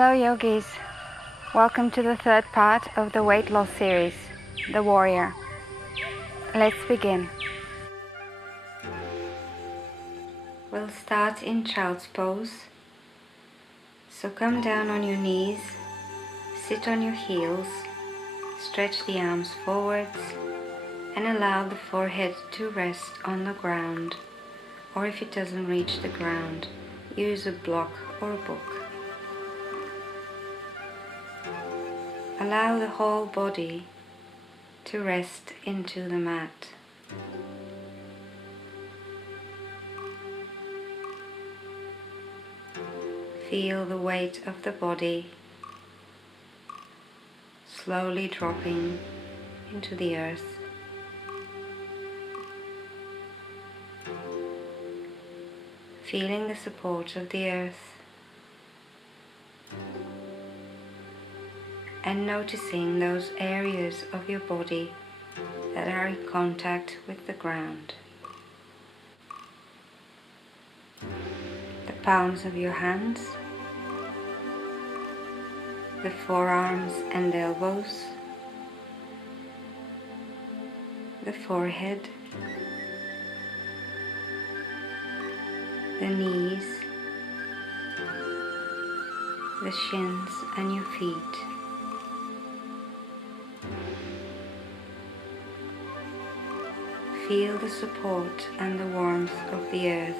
Hello yogis, welcome to the third part of the weight loss series, The Warrior. Let's begin. We'll start in child's pose. So come down on your knees, sit on your heels, stretch the arms forwards and allow the forehead to rest on the ground, or if it doesn't reach the ground, use a block or a book. Allow the whole body to rest into the mat. Feel the weight of the body slowly dropping into the earth. Feeling the support of the earth and noticing those areas of your body that are in contact with the ground. The palms of your hands, the forearms and elbows, the forehead, the knees, the shins and your feet. Feel the support and the warmth of the earth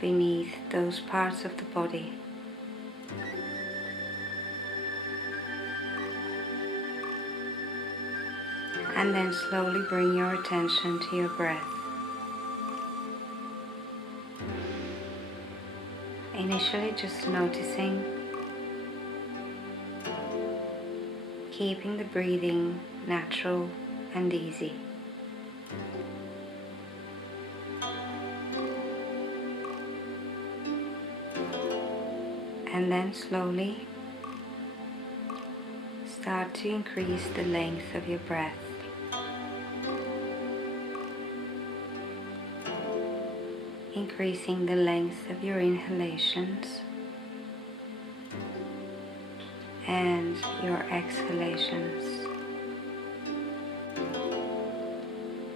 beneath those parts of the body. And then slowly bring your attention to your breath. Initially just noticing, keeping the breathing natural and easy. And then slowly start to increase the length of your breath. Increasing the length of your inhalations and your exhalations.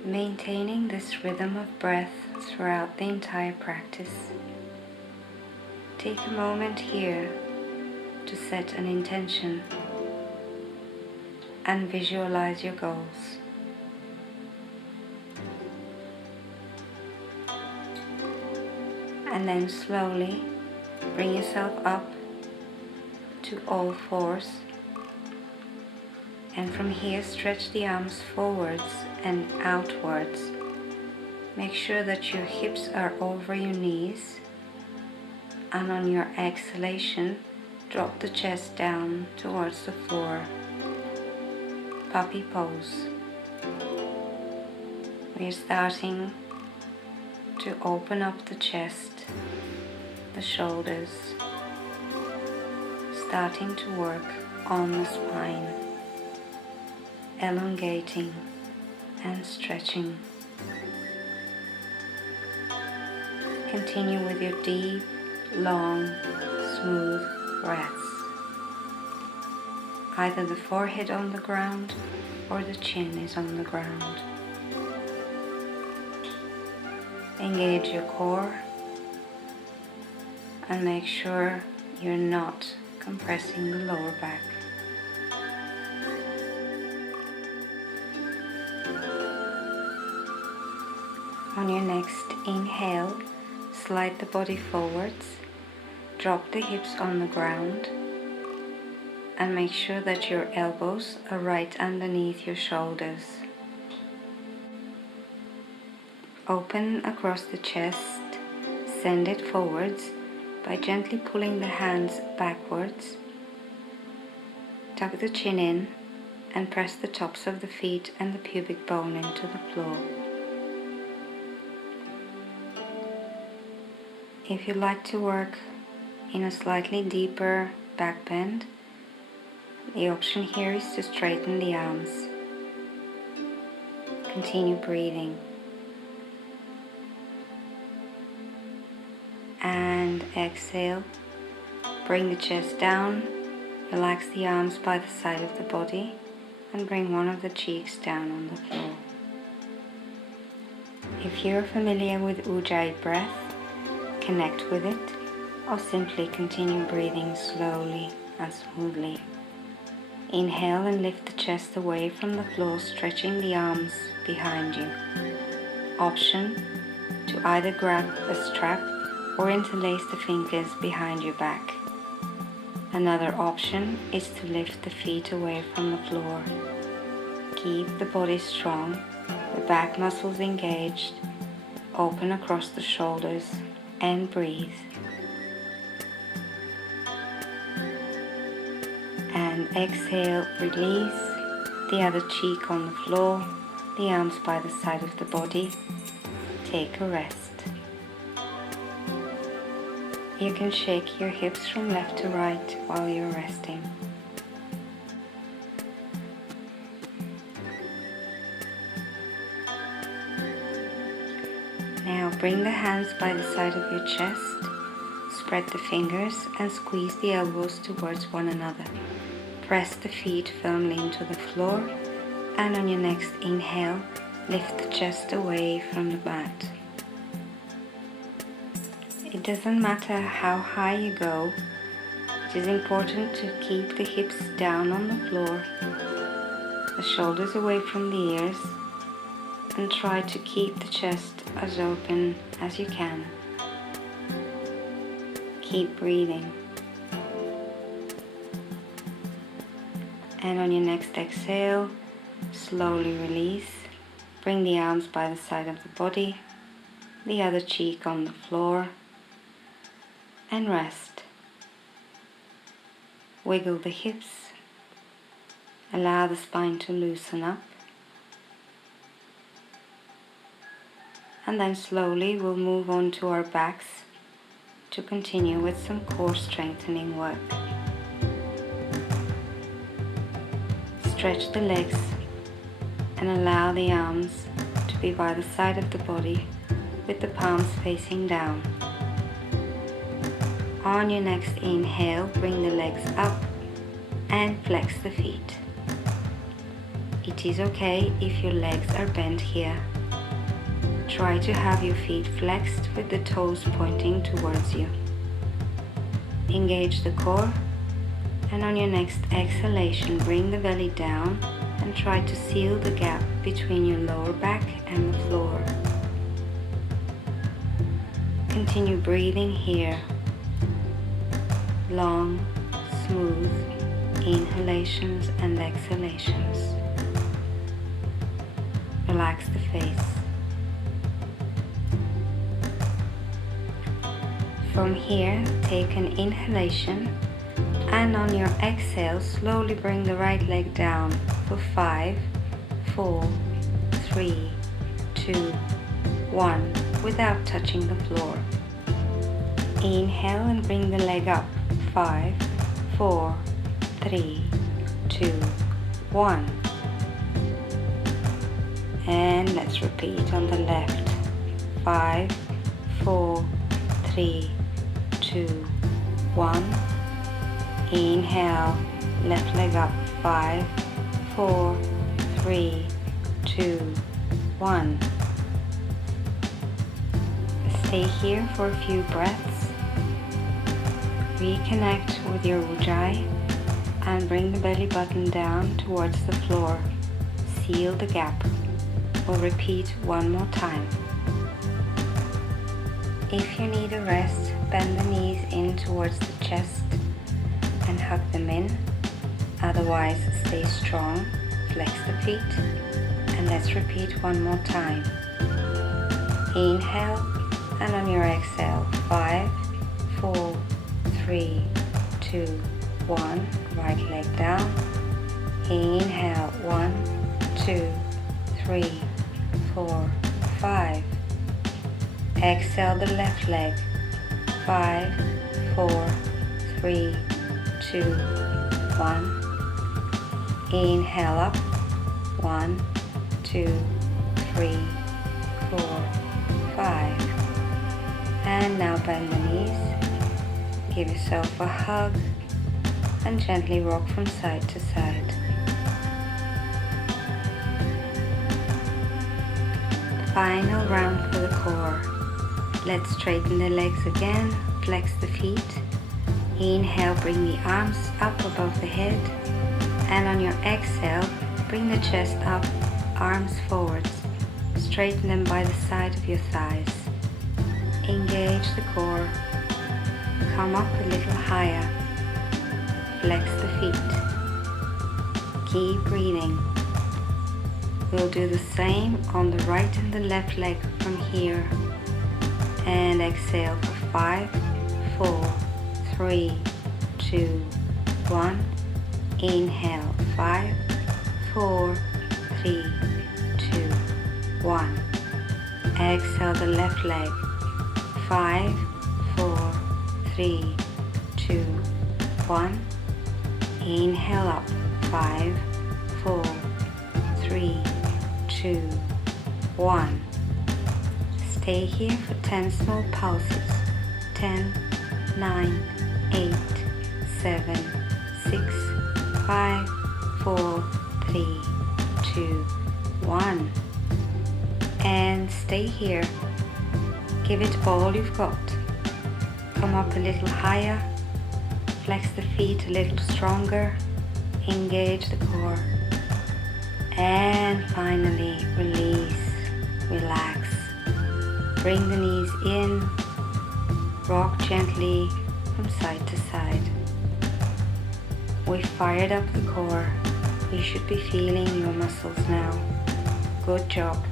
Maintaining this rhythm of breath throughout the entire practice. Take a moment here to set an intention and visualize your goals. And then slowly bring yourself up to all fours, and from here stretch the arms forwards and outwards. Make sure that your hips are over your knees, and on your exhalation drop the chest down towards the floor. Puppy pose. We are starting to open up the chest, the shoulders, starting to work on the spine, elongating and stretching. Continue with your deep, long, smooth breaths. Either the forehead on the ground or the chin is on the ground. Engage your core and make sure you're not compressing the lower back. On your next inhale, slide the body forwards, drop the hips on the ground, and make sure that your elbows are right underneath your shoulders. Open across the chest, send it forwards by gently pulling the hands backwards. Tuck the chin in and press the tops of the feet and the pubic bone into the floor. If you like to work in a slightly deeper back bend, the option here is to straighten the arms. Continue breathing. And exhale, Bring the chest down, relax the arms by the side of the body, and bring one of the cheeks down on the floor. If you're familiar with Ujjayi breath, connect with it, or simply continue breathing slowly and smoothly. Inhale and lift the chest away from the floor, stretching the arms behind you. Option to either grab a strap or interlace the fingers behind your back. Another option is to lift the feet away from the floor. Keep the body strong, the back muscles engaged, open across the shoulders, and breathe. And exhale, release, the other cheek on the floor, the arms by the side of the body. Take a rest. You can shake your hips from left to right while you're resting. Now bring the hands by the side of your chest, spread the fingers and squeeze the elbows towards one another. Press the feet firmly into the floor, and on your next inhale, lift the chest away from the mat. It doesn't matter how high you go, it is important to keep the hips down on the floor, the shoulders away from the ears, and try to keep the chest as open as you can. Keep breathing. And on your next exhale, slowly release. Bring the arms by the side of the body, the other cheek on the floor, and rest. Wiggle the hips. Allow the spine to loosen up. And then slowly we'll move on to our backs to continue with some core strengthening work. Stretch the legs and allow the arms to be by the side of the body with the palms facing down. On your next inhale, bring the legs up and flex the feet. It is okay if your legs are bent here. Try to have your feet flexed with the toes pointing towards you. Engage the core, and on your next exhalation, bring the belly down and try to seal the gap between your lower back and the floor. Continue breathing here. Long, smooth inhalations and exhalations. Relax the face. From here, take an inhalation, and on your exhale, slowly bring the right leg down for 5, 4, 3, 2, 1, without touching the floor. Inhale and bring the leg up. 5, 4, 3, 2, 1. And let's repeat on the left. 5, 4, 3, 2, 1. Inhale, left leg up. 5, 4, 3, 2, 1. Stay here for a few breaths. Reconnect with your Ujjayi and bring the belly button down towards the floor. Seal the gap. We'll repeat one more time. If you need a rest, bend the knees in towards the chest and hug them in. Otherwise, stay strong, flex the feet, and let's repeat one more time. Inhale, and on your exhale, 5, 4, 3, 2, 1. Right leg down. Inhale, 1, 2, 3, 4, 5. Exhale the left leg. 5, 4, 3, 2, 1. Inhale up. 1, 2, 3, 4, 5. And now bend the knees. give yourself a hug and gently rock from side to side. Final round for the core. Let's straighten the legs again, flex the feet. Inhale, bring the arms up above the head, and on your exhale, bring the chest up, arms forwards. Straighten them by the side of your thighs. Engage the core. Come up a little higher. Flex the feet. Keep breathing. We'll do the same on the right and the left leg from here. And exhale for 5, 4, 3, 2, 1. Inhale, 5, 4, 3, 2, 1. Exhale the left leg. 5, 4, 3, 2, 1. Inhale up. 5, 4, 3, 2, 1. Stay here for 10 small pulses. 10, 9, 8, 7, 6, 5, 4, 3, 2, 1. And stay here. Give it all you've got. Come up a little higher. Flex the feet a little stronger. Engage the core. And finally, release, relax. Bring the knees in. Rock gently from side to side. We've fired up the core. You should be feeling your muscles now. Good job.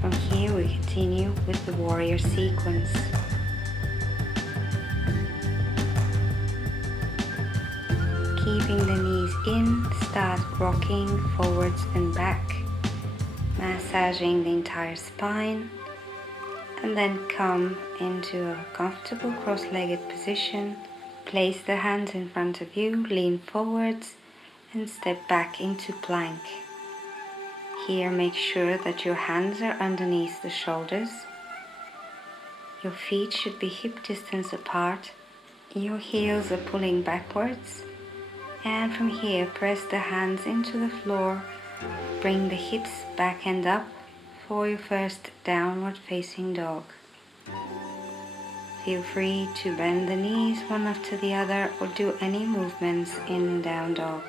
From here we continue with the warrior sequence. Keeping the knees in, start rocking forwards and back, massaging the entire spine, and then come into a comfortable cross-legged position. Place the hands in front of you, lean forwards, and step back into plank. Here, make sure that your hands are underneath the shoulders. Your feet should be hip distance apart. Your heels are pulling backwards. And from here, press the hands into the floor. Bring the hips back and up for your first downward facing dog. Feel free to bend the knees one after the other or do any movements in down dog.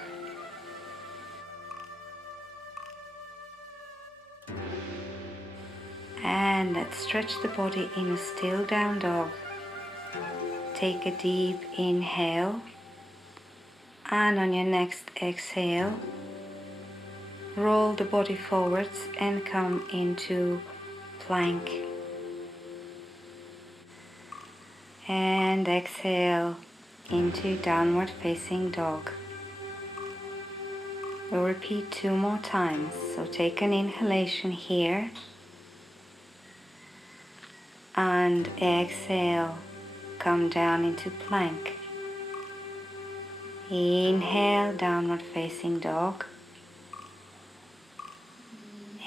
And let's stretch the body in a still down dog. Take a deep inhale, and on your next exhale, roll the body forwards and come into plank. And exhale into downward facing dog. We'll repeat 2 more times. So take an inhalation here. And exhale, come down into plank. Inhale, downward facing dog.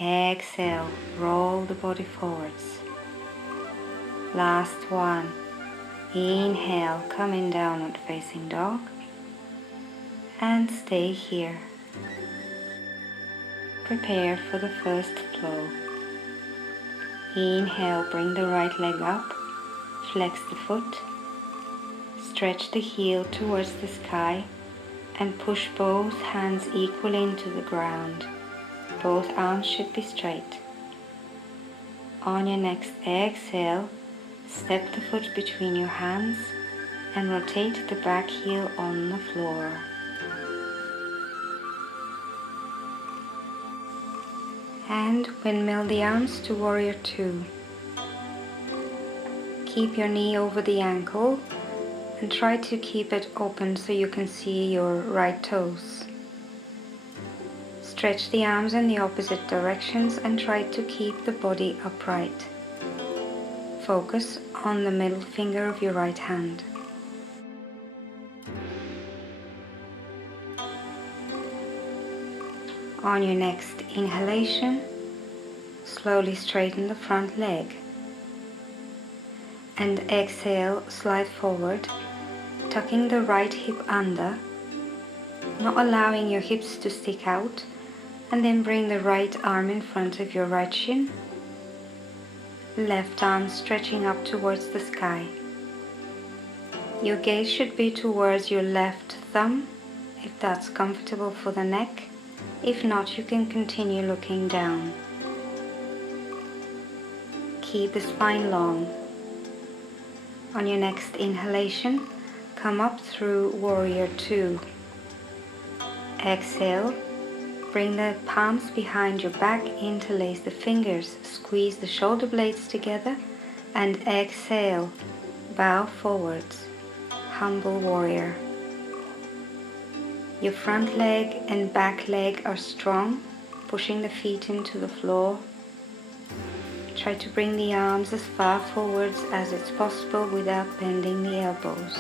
Exhale, roll the body forwards. Last one. Inhale, come in downward facing dog. And stay here. Prepare for the first flow. Inhale, bring the right leg up, flex the foot, stretch the heel towards the sky, and push both hands equally into the ground. Both arms should be straight. On your next exhale, step the foot between your hands and rotate the back heel on the floor. And windmill the arms to warrior 2. Keep your knee over the ankle and try to keep it open so you can see your right toes. Stretch the arms in the opposite directions and try to keep the body upright. Focus on the middle finger of your right hand. On your next inhalation, slowly straighten the front leg. And exhale, slide forward, tucking the right hip under, not allowing your hips to stick out, and then bring the right arm in front of your right shin. Left arm stretching up towards the sky. Your gaze should be towards your left thumb, if that's comfortable for the neck. If not, you can continue looking down. Keep the spine long. On your next inhalation, come up through Warrior 2. Exhale, bring the palms behind your back, interlace the fingers, squeeze the shoulder blades together, and exhale, bow forwards, humble warrior. Your front leg and back leg are strong, pushing the feet into the floor. Try to bring the arms as far forwards as it's possible without bending the elbows.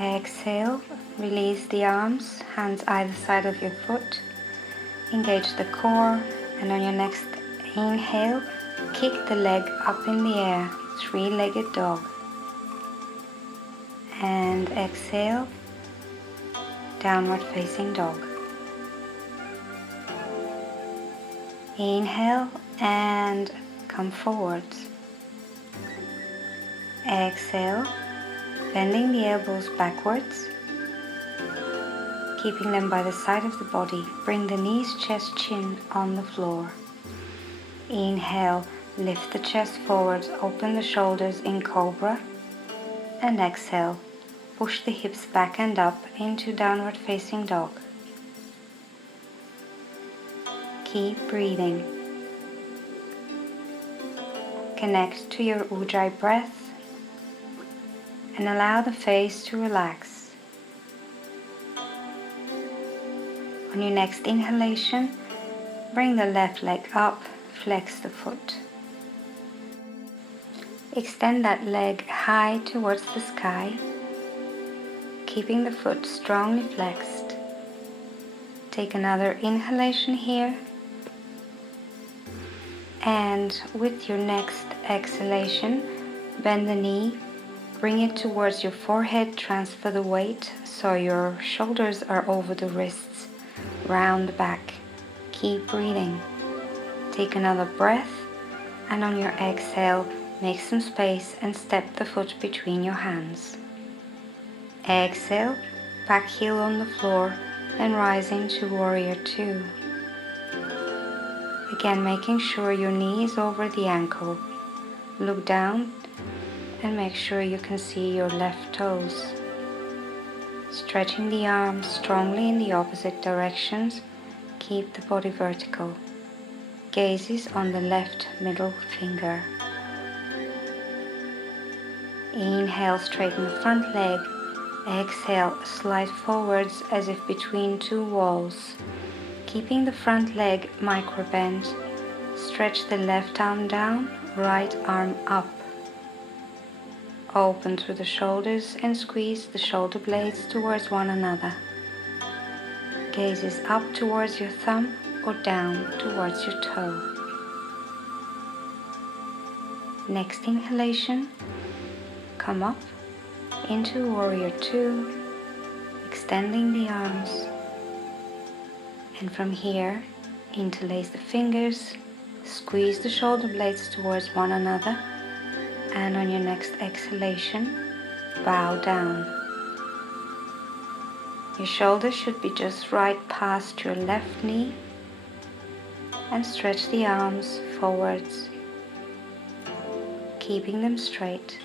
Exhale, release the arms, hands either side of your foot. Engage the core, and on your next inhale, kick the leg up in the air, three-legged dog. And exhale, downward facing dog. Inhale and come forwards. Exhale, bending the elbows backwards, keeping them by the side of the body. Bring the knees, chest, chin on the floor. Inhale, lift the chest forwards, open the shoulders in cobra, and exhale, push the hips back and up into downward facing dog. Keep breathing. Connect to your Ujjayi breath and allow the face to relax. On your next inhalation, bring the left leg up, flex the foot. Extend that leg high towards the sky, keeping the foot strongly flexed. Take another inhalation here. And with your next exhalation, bend the knee, bring it towards your forehead, transfer the weight so your shoulders are over the wrists, round the back. Keep breathing. Take another breath, and on your exhale, make some space and step the foot between your hands. Exhale, back heel on the floor and rise into Warrior 2. Again, making sure your knee is over the ankle. Look down and make sure you can see your left toes. Stretching the arms strongly in the opposite directions. Keep the body vertical. Gaze is on the left middle finger. Inhale, straighten the front leg. Exhale, slide forwards as if between two walls. Keeping the front leg micro bent, stretch the left arm down, right arm up. Open through the shoulders and squeeze the shoulder blades towards one another. Gaze is up towards your thumb or down towards your toe. Next inhalation, come up into Warrior 2, extending the arms. And from here, interlace the fingers, squeeze the shoulder blades towards one another, and on your next exhalation, bow down. Your shoulders should be just right past your left knee, and stretch the arms forwards, keeping them straight.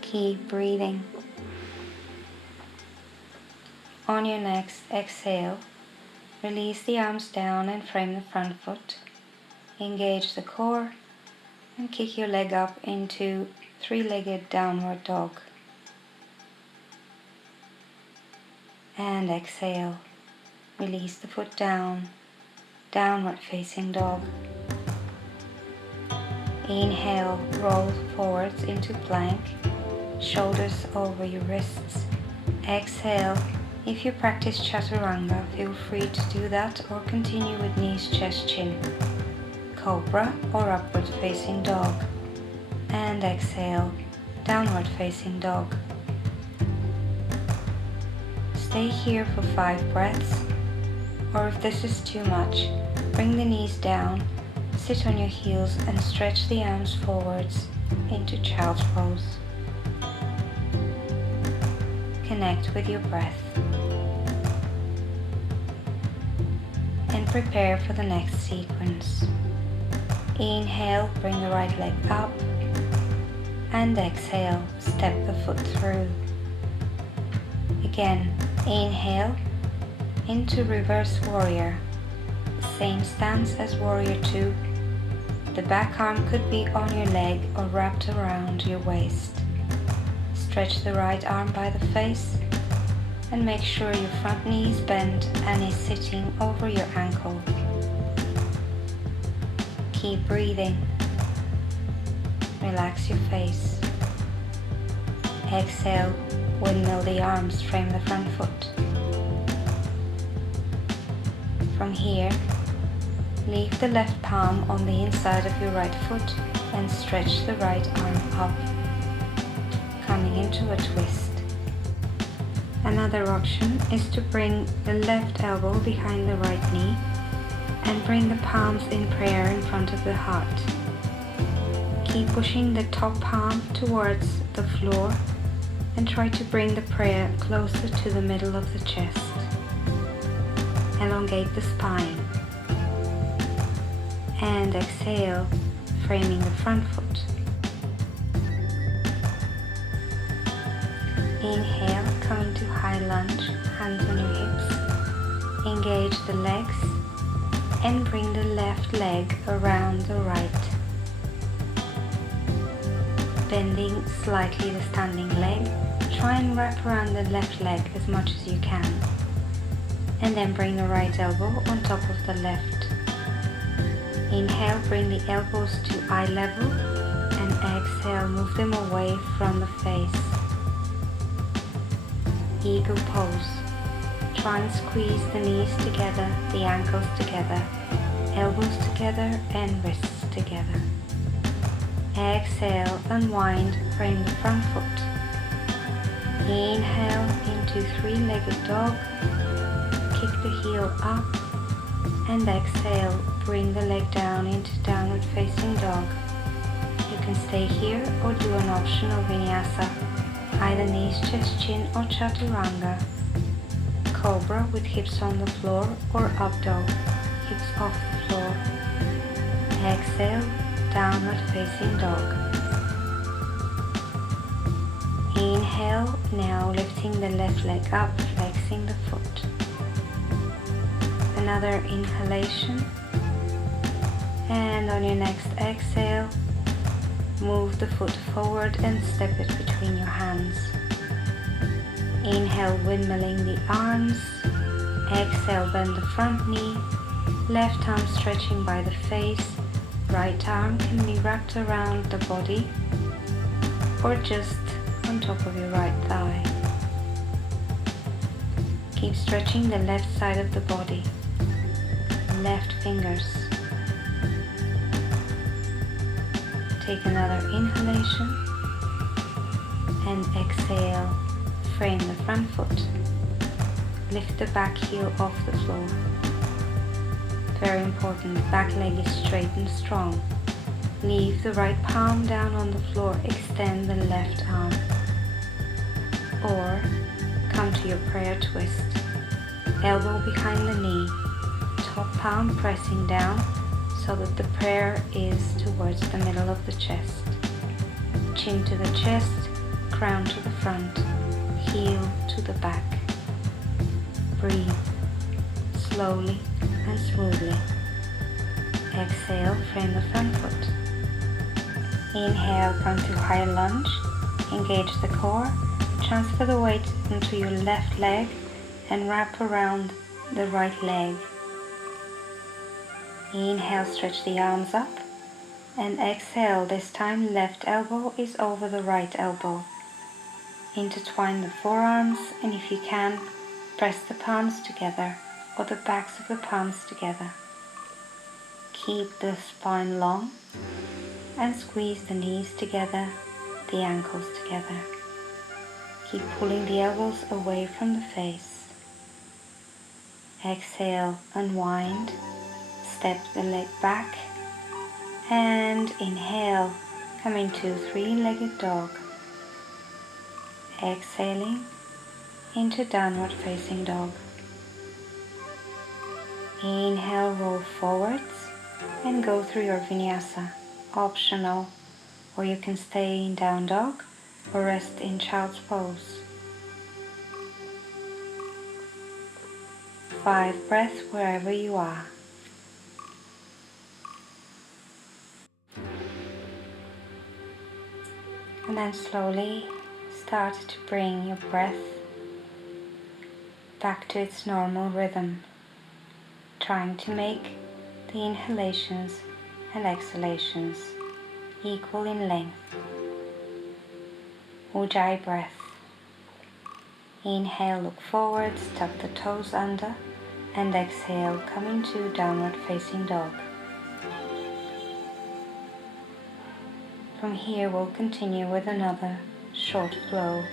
Keep breathing. On your next exhale, release the arms down and frame the front foot. Engage the core and kick your leg up into three-legged downward dog. And exhale, release the foot down, downward facing dog. Inhale, roll forwards into plank, shoulders over your wrists. Exhale. If you practice chaturanga, feel free to do that or continue with knees, chest, chin. Cobra or upward facing dog, and exhale, downward facing dog. Stay here for 5 breaths, or if this is too much, bring the knees down, sit on your heels and stretch the arms forwards into child's pose. Connect with your breath and prepare for the next sequence. Inhale, bring the right leg up, and exhale, step the foot through. Again, inhale into reverse warrior, same stance as warrior 2. The back arm could be on your leg or wrapped around your waist. Stretch the right arm by the face and make sure your front knee is bent and is sitting over your ankle. Keep breathing. Relax your face. Exhale, windmill the arms, frame the front foot. From here, leave the left palm on the inside of your right foot and stretch the right arm up, coming into a twist. Another option is to bring the left elbow behind the right knee and bring the palms in prayer in front of the heart. Keep pushing the top palm towards the floor and try to bring the prayer closer to the middle of the chest. Elongate the spine. And exhale, framing the front foot. Inhale, coming to high lunge, hands on your hips. Engage the legs and bring the left leg around the right. Bending slightly the standing leg, try and wrap around the left leg as much as you can. And then bring the right elbow on top of the left. Inhale, bring the elbows to eye level, and exhale, move them away from the face. Eagle pose. Try and squeeze the knees together, the ankles together, elbows together and wrists together. Exhale, unwind, frame the front foot. Inhale into 3-legged dog, kick the heel up, and exhale, bring the leg down into downward facing dog. You can stay here or do an optional vinyasa, either knees, chest, chin or chaturanga. Cobra with hips on the floor or up dog, hips off the floor. Exhale, downward facing dog. Inhale, now lifting the left leg up, flexing the foot. Another inhalation, and on your next exhale, move the foot forward and step it between your hands. Inhale, windmilling the arms. Exhale, bend the front knee, left arm stretching by the face, right arm can be wrapped around the body or just on top of your right thigh. Keep stretching the left side of the body. Left fingers. Take another inhalation and exhale, frame the front foot. Lift the back heel off the floor. Very important, back leg is straight and strong. Leave the right palm down on the floor, extend the left arm. Or come to your prayer twist. Elbow behind the knee, top palm pressing down so that the prayer is towards the middle of the chest. Chin to the chest, crown to the front, heel to the back. Breathe slowly and smoothly. Exhale, frame the front foot. Inhale, come to high lunge. Engage the core. Transfer the weight into your left leg and wrap around the right leg. Inhale, stretch the arms up, and exhale, this time left elbow is over the right elbow. Intertwine the forearms, and if you can, press the palms together or the backs of the palms together. Keep the spine long and squeeze the knees together, the ankles together. Keep pulling the elbows away from the face. Exhale, unwind, step the leg back, and inhale, come into three-legged dog. Exhaling into downward facing dog. Inhale, roll forwards and go through your vinyasa, optional, or you can stay in down dog or rest in child's pose. 5 breaths wherever you are. And then slowly start to bring your breath back to its normal rhythm, trying to make the inhalations and exhalations equal in length. Ujjayi breath. Inhale, look forwards, tuck the toes under, and exhale, come into downward facing dog. From here we'll continue with another short flow.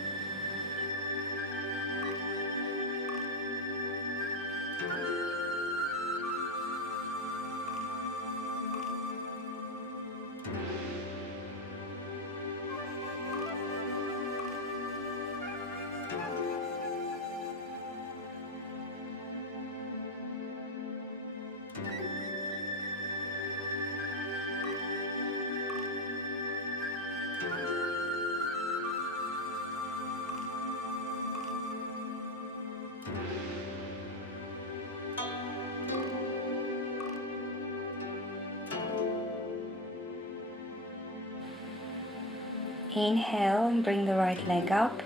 Inhale and bring the right leg up,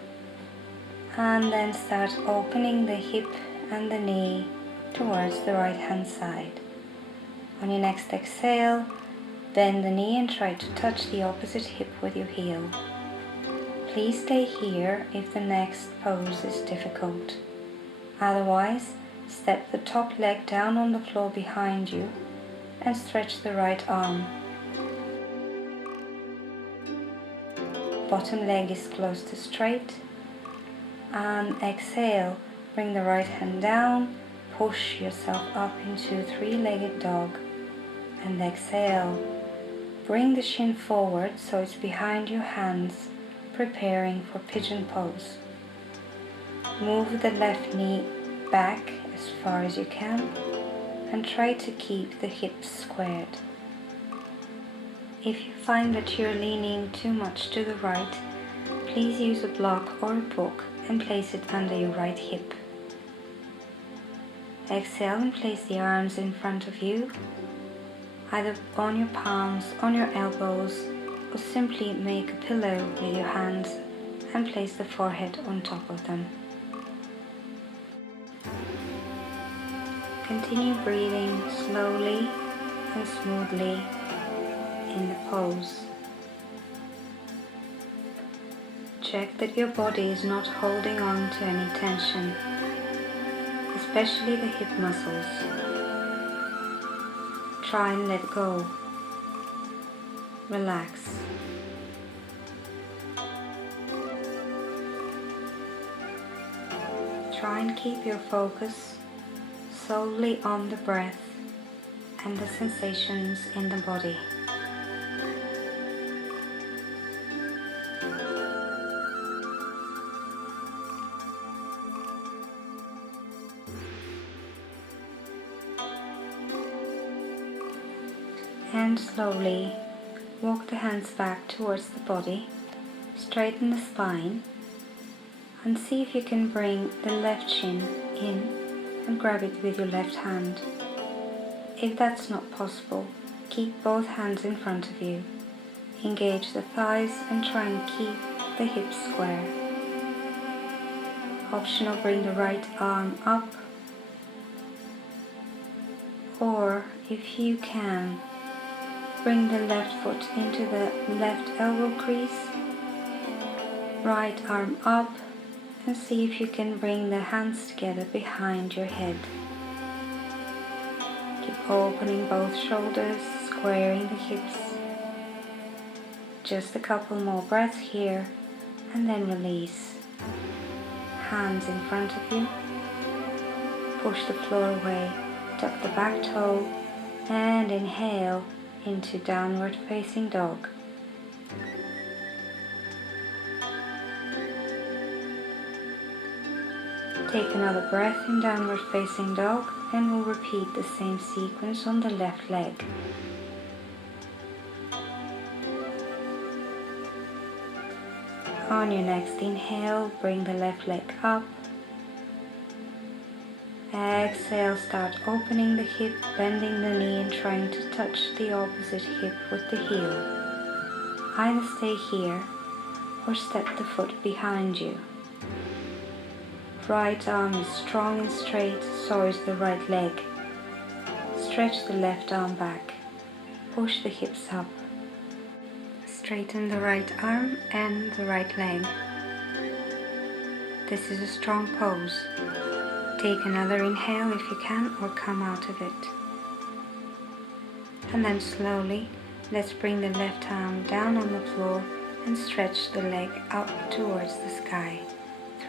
and then start opening the hip and the knee towards the right hand side. On your next exhale, bend the knee and try to touch the opposite hip with your heel. Please stay here if the next pose is difficult. Otherwise, step the top leg down on the floor behind you and stretch the right arm. Bottom leg is close to straight, and exhale, bring the right hand down, push yourself up into three-legged dog, and exhale, bring the shin forward so it's behind your hands, preparing for pigeon pose. Move the left knee back as far as you can and try to keep the hips squared. If you find that you're leaning too much to the right, please use a block or a book and place it under your right hip. Exhale and place the arms in front of you, either on your palms, on your elbows, or simply make a pillow with your hands and place the forehead on top of them. Continue breathing slowly and smoothly in the pose. Check that your body is not holding on to any tension, especially the hip muscles. Try and let go. Relax. Try and keep your focus solely on the breath and the sensations in the body. And slowly walk the hands back towards the body, straighten the spine, and see if you can bring the left shin in and grab it with your left hand. If that's not possible, keep both hands in front of you. Engage the thighs and try and keep the hips square. Optional, bring the right arm up, or if you can, bring the left foot into the left elbow crease, right arm up, and see if you can bring the hands together behind your head. Keep Opening both shoulders, squaring the hips. Just a couple more breaths here and then release. Hands in front of you. Push the floor away, tuck the back toe and inhale into downward facing dog. Take another breath in downward facing dog and we'll repeat the same sequence on the left leg. On your next inhale, bring the left leg up. Exhale, start opening the hip, bending the knee and trying to touch the opposite hip with the heel. Either stay here or step the foot behind you. Right arm is strong and straight, so is the right leg. Stretch the left arm back. Push the hips up. Straighten the right arm and the right leg. This is a strong pose. Take another inhale if you can or come out of it. And then slowly, let's bring the left arm down on the floor and stretch the leg up towards the sky.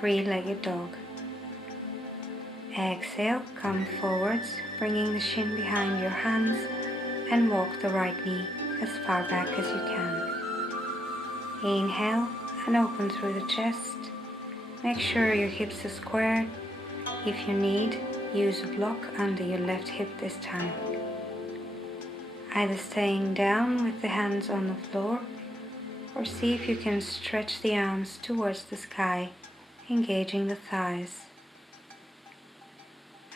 Three-legged dog. Exhale, come forwards, bringing the shin behind your hands and walk the right knee as far back as you can. Inhale and open through the chest. Make sure your hips are squared. If you need, use a block under your left hip this time. Either staying down with the hands on the floor or see if you can stretch the arms towards the sky, engaging the thighs.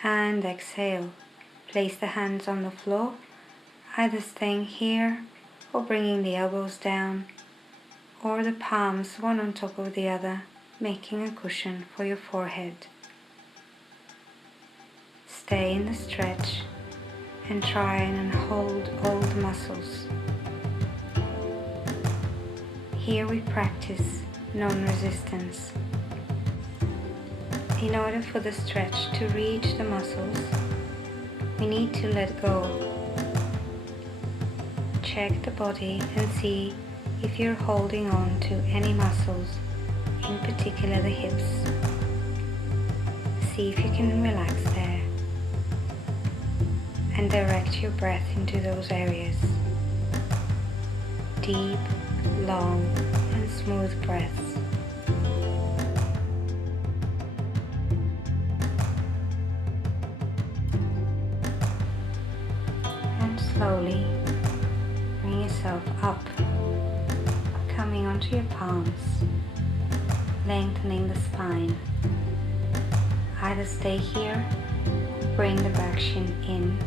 And exhale. Place the hands on the floor, either staying here or bringing the elbows down, or the palms one on top of the other, making a cushion for your forehead. Stay in the stretch and try and hold all the muscles. Here we practice non-resistance. In order for the stretch to reach the muscles, we need to let go. Check the body and see if you're holding on to any muscles, in particular the hips. See if you can relax there and direct your breath into those areas. Deep, long and smooth breaths. And slowly bring yourself up, coming onto your palms, lengthening the spine. Either stay here, bring the back shin in,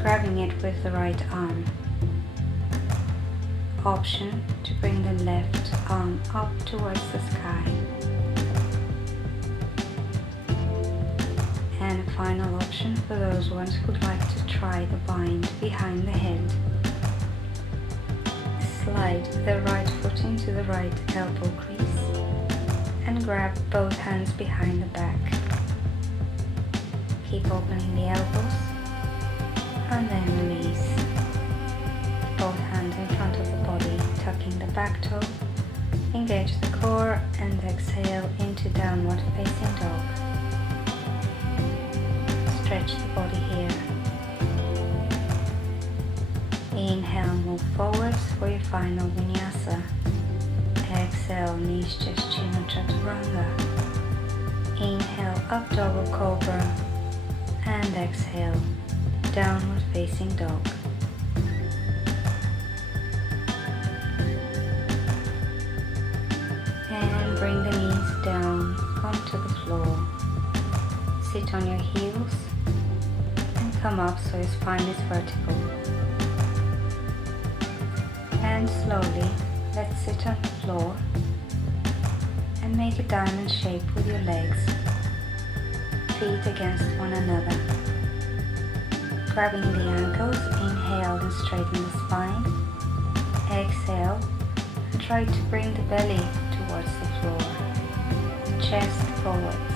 grabbing it with the right arm. Option to bring the left arm up towards the sky. And a final option for those ones who'd like to try the bind behind the head. Slide the right foot into the right elbow crease and grab both hands behind the back. Keep opening the elbows and then release. Both hands in front of the body, tucking the back toe. Engage the core and exhale into downward facing dog. Stretch the body here. Inhale, move forwards for your final vinyasa. Exhale, knees just chin or chaturanga. Inhale, up dog or cobra. And exhale, downward facing dog. And bring the knees down onto the floor. Sit on your heels and come up so your spine is vertical. And slowly, let's sit on the floor and make a diamond shape with your legs, feet against one another. Grabbing the ankles, inhale and straighten the spine. Exhale and try to bring the belly towards the floor, chest forwards.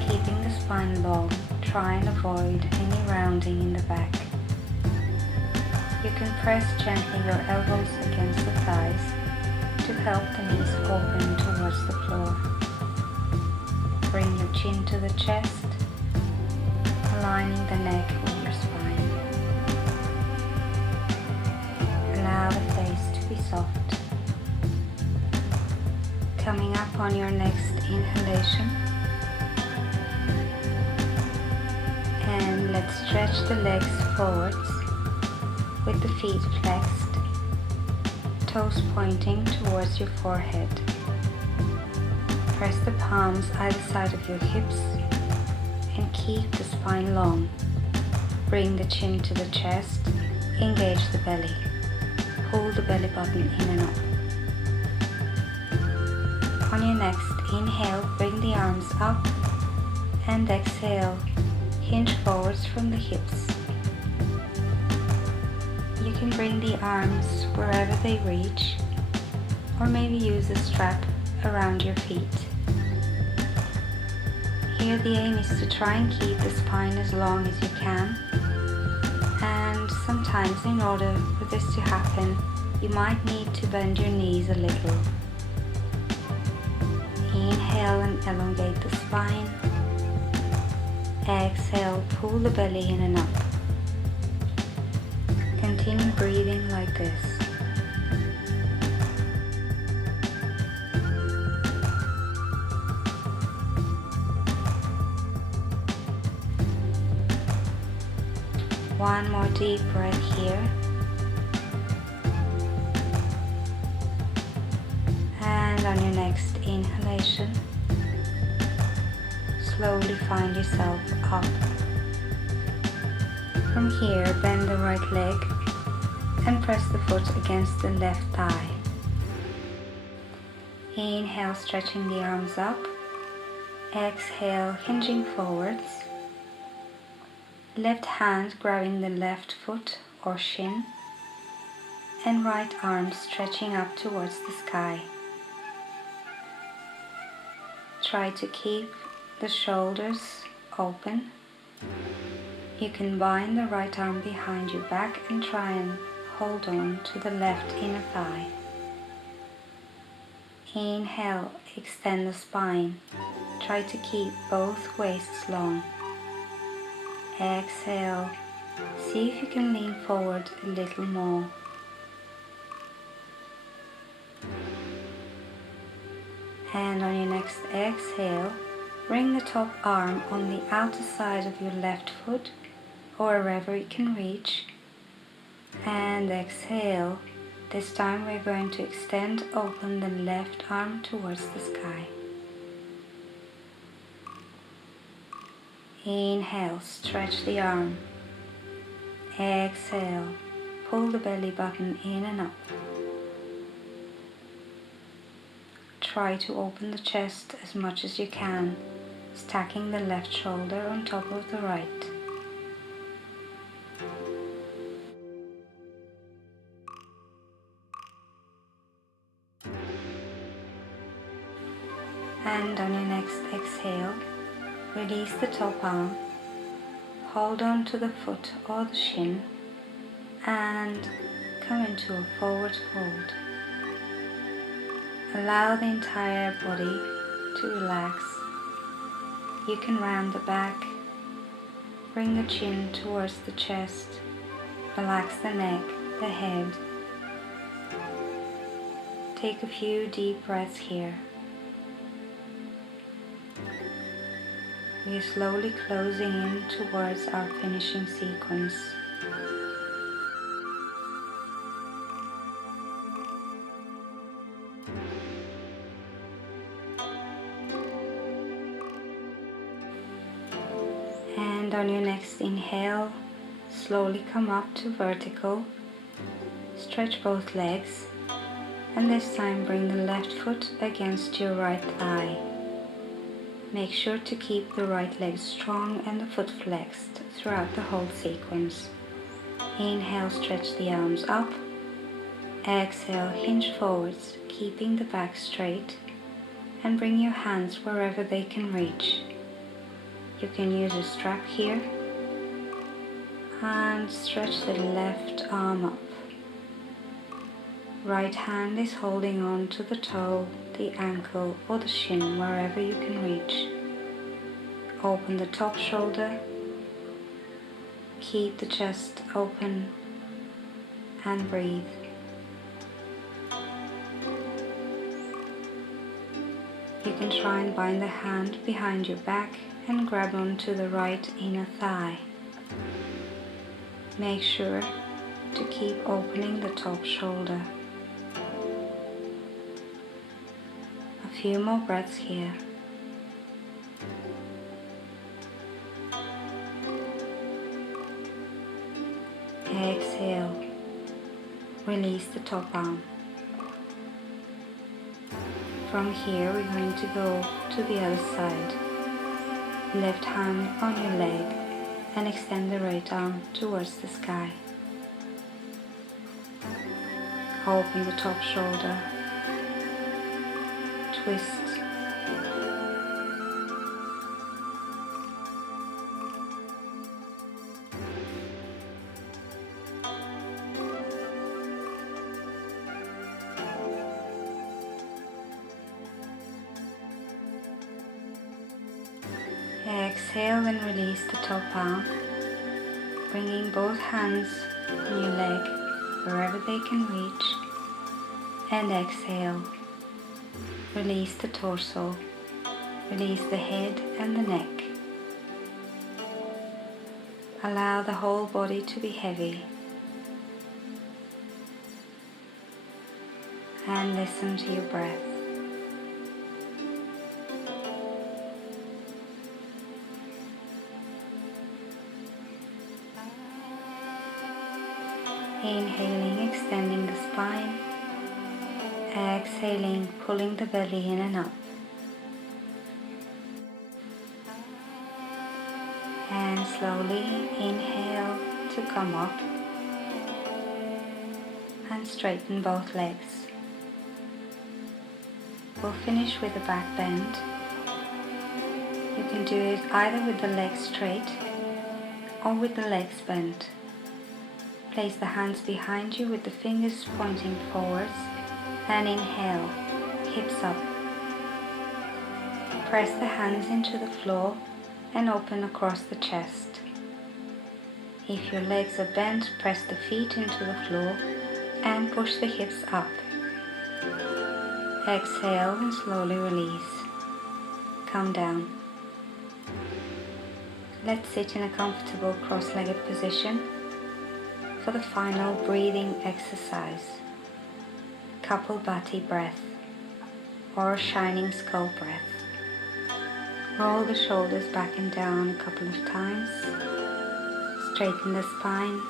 Keeping the spine long, try and avoid any rounding in the back. You can press gently your elbows against the thighs to help the knees open towards the floor. Bring your chin to the chest, aligning the neck with your spine. Allow the face to be soft. Coming up on your next inhalation, and let's stretch the legs forwards with the feet flexed, toes pointing towards your forehead. Press the palms either side of your hips and keep the spine long. Bring the chin to the chest, engage the belly. Pull the belly button in and up. On your next inhale, bring the arms up, and exhale, hinge forwards from the hips. You can bring the arms wherever they reach, or maybe use a strap around your feet. Here the aim is to try and keep the spine as long as you can, and sometimes in order for this to happen, you might need to bend your knees a little. Inhale and elongate the spine. Exhale, pull the belly in and up. Continue breathing like this. One more deep breath here. And on your next inhalation, slowly find yourself up. From here, bend the right leg and press the foot against the left thigh. Inhale, stretching the arms up. Exhale, hinging forwards. Left hand grabbing the left foot or shin, and right arm stretching up towards the sky. Try to keep the shoulders open. You can bind the right arm behind your back and try and hold on to the left inner thigh. Inhale, extend the spine. Try to keep both waists long. Exhale, see if you can lean forward a little more. And on your next exhale, bring the top arm on the outer side of your left foot or wherever you can reach. And exhale. This time we're going to extend open the left arm towards the sky. Inhale, stretch the arm. Exhale, pull the belly button in and up. Try to open the chest as much as you can, stacking the left shoulder on top of the right. And on your next exhale, release the top arm, hold on to the foot or the shin, and come into a forward fold. Allow the entire body to relax. You can round the back, bring the chin towards the chest, relax the neck, the head. Take a few deep breaths here. We are slowly closing in towards our finishing sequence. And on your next inhale, slowly come up to vertical. Stretch both legs, and this time bring the left foot against your right thigh. Make sure to keep the right leg strong and the foot flexed throughout the whole sequence. Inhale, stretch the arms up. Exhale, hinge forwards, keeping the back straight, and bring your hands wherever they can reach. You can use a strap here and stretch the left arm up. Right hand is holding on to the toe, the ankle or the shin, wherever you can reach. Open the top shoulder, keep the chest open and breathe. You can try and bind the hand behind your back and grab onto the right inner thigh. Make sure to keep opening the top shoulder. A few more breaths here. Exhale. Release the top arm. From here we're going to go to the other side. Left hand on your leg and extend the right arm towards the sky. Open the top shoulder. Twist. Exhale and release the top arm, bringing both hands on your leg wherever they can reach, and exhale. Release the torso, release the head and the neck. Allow the whole body to be heavy, and listen to your breath. Inhaling, extending the spine. Exhaling, pulling the belly in and up. And slowly inhale to come up. And straighten both legs. We'll finish with a back bend. You can do it either with the legs straight or with the legs bent. Place the hands behind you with the fingers pointing forwards and inhale, hips up. Press the hands into the floor and open across the chest. If your legs are bent, press the feet into the floor and push the hips up. Exhale and slowly release. Come down. Let's sit in a comfortable cross-legged position for the final breathing exercise, Kapalbhati breath or shining skull breath. Roll the shoulders back and down a couple of times, straighten the spine,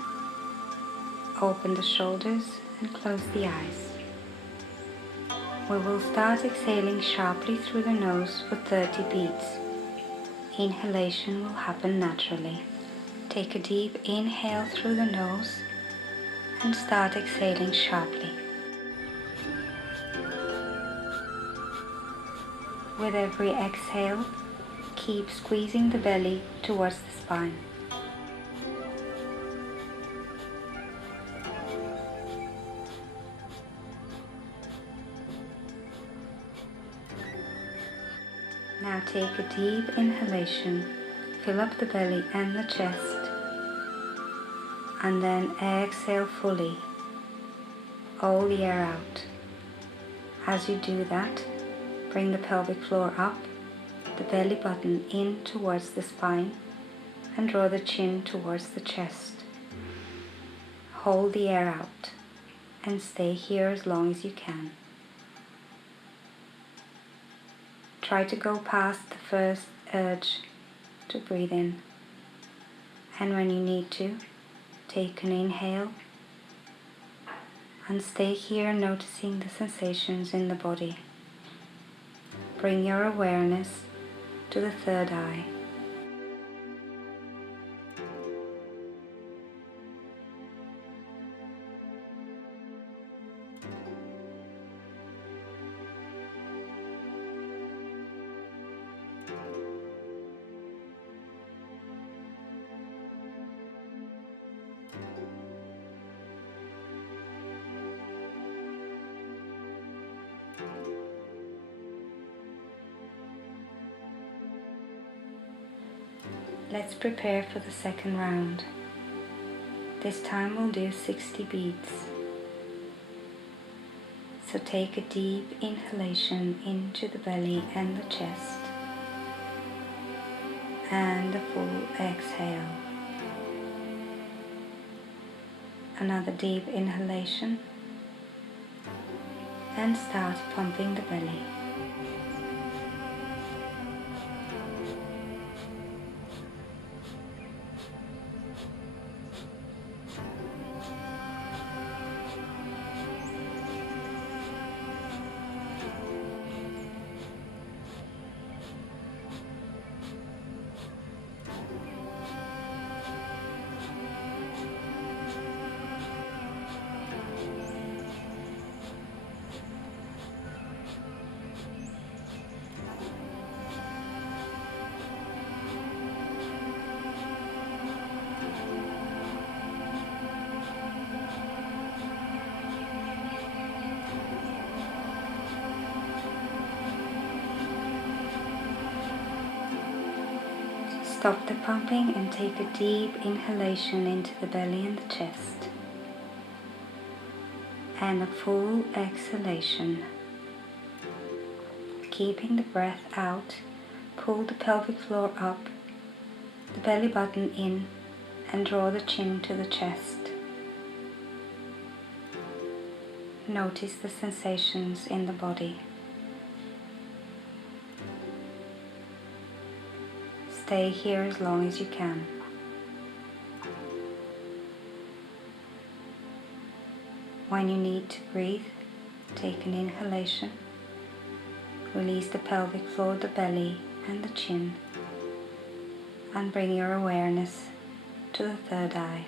open the shoulders and close the eyes. We will start exhaling sharply through the nose for 30 beats. Inhalation will happen naturally. Take a deep inhale through the nose and start exhaling sharply. With every exhale, keep squeezing the belly towards the spine. Now take a deep inhalation, fill up the belly and the chest, and then exhale fully, all the air out. As you do that, bring the pelvic floor up, the belly button in towards the spine, and draw the chin towards the chest. Hold the air out and stay here as long as you can. Try to go past the first urge to breathe in, and when you need to, take an inhale and stay here noticing the sensations in the body. Bring your awareness to the third eye. Let's prepare for the second round. This time we'll do 60 beats. So take a deep inhalation into the belly and the chest, and a full exhale. Another deep inhalation, and start pumping the belly. Stop the pumping and take a deep inhalation into the belly and the chest, and a full exhalation. Keeping the breath out, pull the pelvic floor up, the belly button in, and draw the chin to the chest. Notice the sensations in the body. Stay here as long as you can. When you need to breathe, take an inhalation. Release the pelvic floor, the belly and the chin, and bring your awareness to the third eye.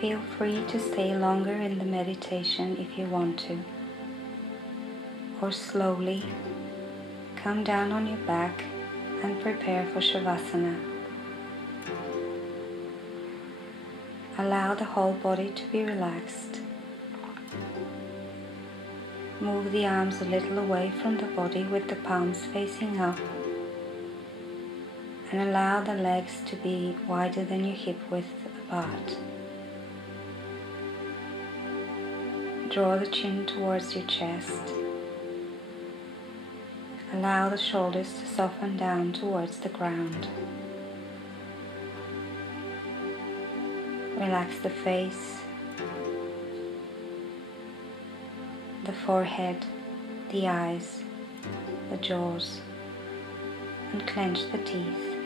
Feel free to stay longer in the meditation if you want to, or slowly come down on your back and prepare for Shavasana. Allow the whole body to be relaxed. Move the arms a little away from the body with the palms facing up, and allow the legs to be wider than your hip width apart. Draw the chin towards your chest. Allow the shoulders to soften down towards the ground. Relax the face, the forehead, the eyes, the jaws, and clench the teeth.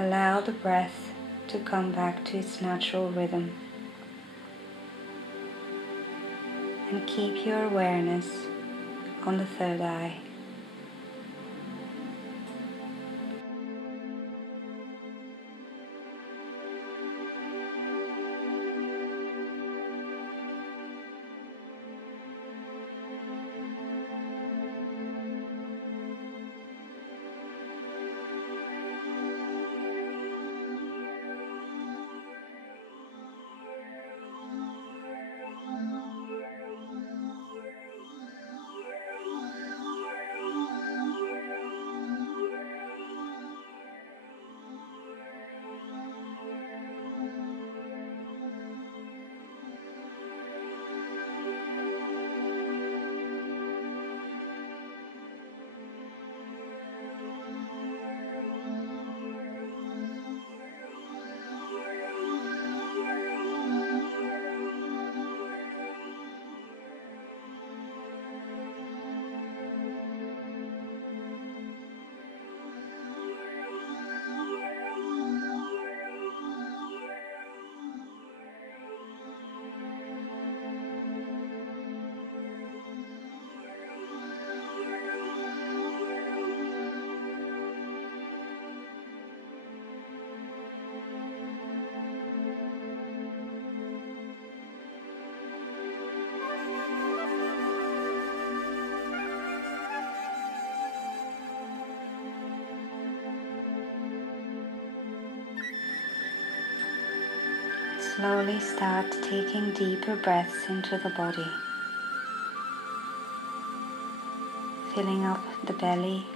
Allow the breath to come back to its natural rhythm, and keep your awareness on the third eye. slowly start taking deeper breaths into the body, filling up the belly,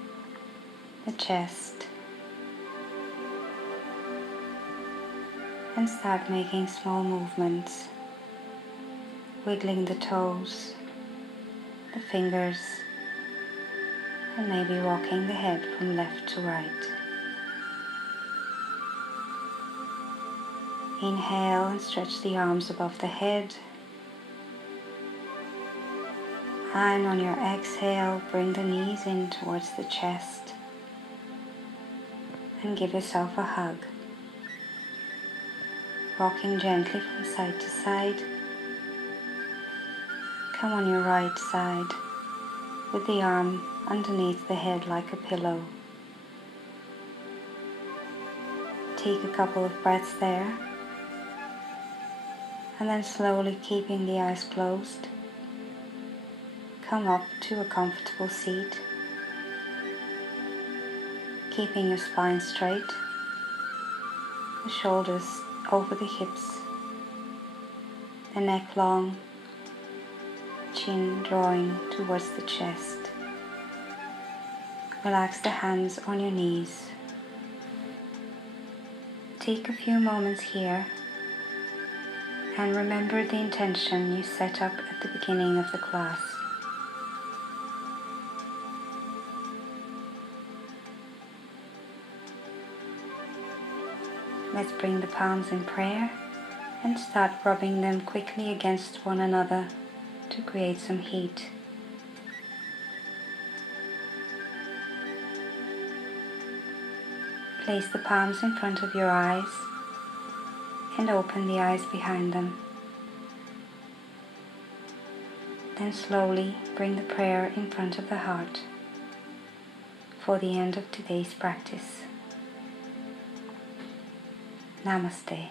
the chest, and start making small movements, wiggling the toes, the fingers, and maybe rocking the head from left to right. Inhale and stretch the arms above the head. And on your exhale, bring the knees in towards the chest and give yourself a hug. Rocking gently from side to side. Come on your right side with the arm underneath the head like a pillow. Take a couple of breaths there, and then slowly, keeping the eyes closed, come up to a comfortable seat, keeping your spine straight, the shoulders over the hips, the neck long, chin drawing towards the chest. Relax the hands on your knees. Take a few moments here and remember the intention you set up at the beginning of the class. Let's bring the palms in prayer and start rubbing them quickly against one another to create some heat. Place the palms in front of your eyes and open the eyes behind them. Then slowly bring the prayer in front of the heart for the end of today's practice. Namaste.